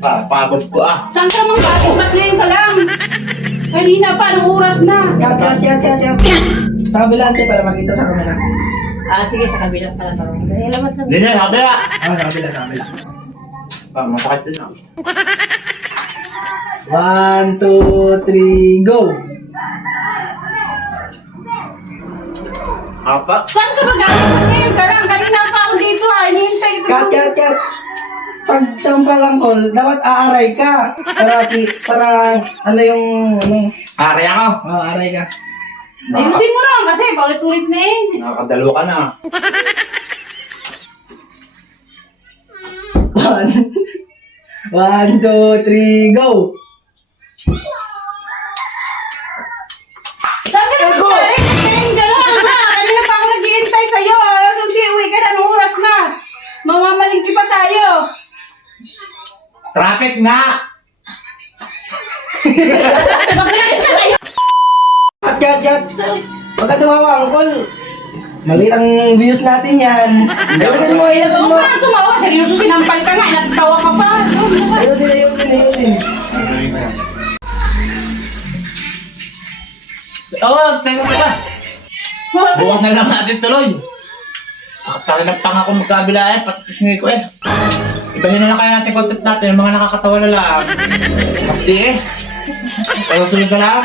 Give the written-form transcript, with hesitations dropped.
Pagod ko ah. Saan ka mang bakit? Ba't ngayon ka lang? Kanina pa, anong oras na? Kat. Sa kabila ate para makita sa camera. Sige, sa kabilang pala to. Labas na. Hindi na, sabi ah. Sa kabila. Masakit din ah. 1, 2, 3, go! Apat. Saan ka magaling? Ngayon ka lang. Kanina pa ako dito hinihintay ko. Kat. Pag sampal ang call, dapat aaray ka. Para ano yung Ari ako. aray ka. Ayusin mo naman kasi paulit-ulit na eh. Nakakadalo ka na. 1, 2, 3, go! Saan ka na magaling? Ngayon ka lang. Kanina pa ako naghihintay sa'yo. Uwi ka na. Anong oras na? Mamamalingki pa tayo. Traffic nga! Maglalit na kayo. Kat. Pagka tumawa ang call, mali ang views natin yan. Ayusin mo. Oo, parang tumawa. Seryoso, sinampal ka nga. Nagtawa ka pa. Ayusin. Oo, teka. Buwag na lang natin tuloy. Sakit ka rin ang panga ko magkabila eh. Pati pisngi ko eh. Ibahin na lang kaya natin content natin. Yung mga nakakatawa na lang. Kapti eh. Pero sunod na lang.